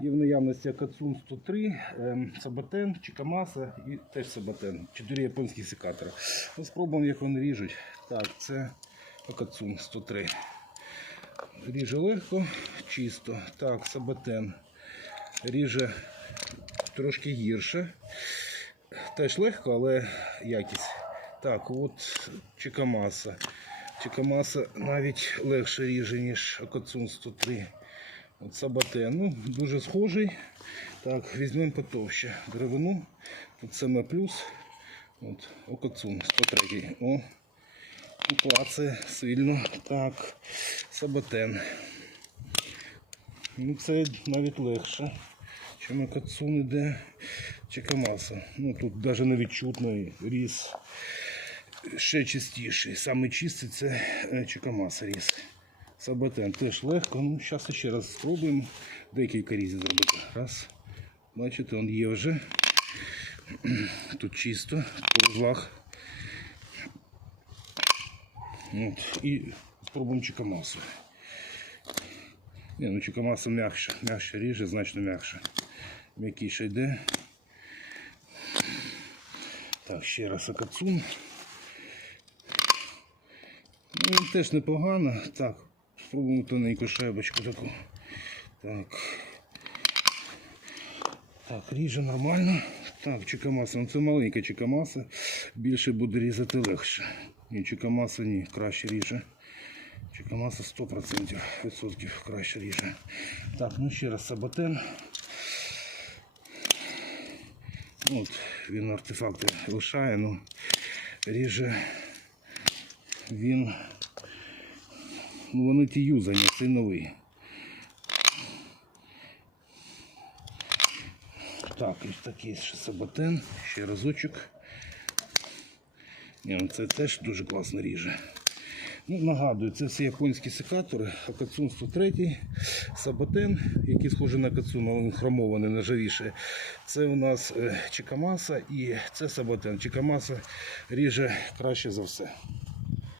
Є в наявності Акацун 103, ем, Сабатен, Чикамаса і теж Сабатен. Чотири японські секатора. Ну, спробуємо, як вони ріжуть. Так, це Акацун 103. Ріже легко, чисто. Так, Сабатен. Ріже трошки гірше. Теж легко, але якість. Так, от Чикамаса. Чикамаса навіть легше ріже, ніж Акацун 103. От Сабатен. Ну, дуже схожий. Так, візьмемо потовще. Деревину. Тут саме плюс. От, Окацун 103. О, ну, клацає сильно. Так, Сабатен. Ну, це навіть легше, чим Акацун іде Чикамаса. Ну, тут навіть не відчутно ріс ще чистіший. Саме чистий це е, Чикамаса ріс. Сабатен теж легко. Ну, зараз ще раз спробуємо декілька різів зробити. Раз. Бачите, он є вже. Тут чисто, по. От. І спробуємо Чикамасу. Ні, ну Чикамаса м'якше, м'якше ріже, значно м'якше. М'якіше йде. Так, ще раз акацун. Ну, теж непогано. Так, спробуємо тоненьку шайбочку таку. Так. Так, ріже нормально. Так, чекамаса. Ну це маленька чекамаса. Більше буде різати легше. Ні, чекамаса ні, краще ріже. Чекамаса 100% відсотків краще ріже. Так, ну ще раз саботен. От, він артефакти лишає, ну ріже він. Ну вони ті юзані, це новий. Так, ось такий ще саботен, ще разочок. Ні, ну це теж дуже класно ріже. Ну, нагадую, це всі японські секатори, Акацун 103, Саботен, який схожий на Акацун, але він хромований, нержавіше. Це у нас е, Чикамаса і це Саботен. Чикамаса ріже краще за все.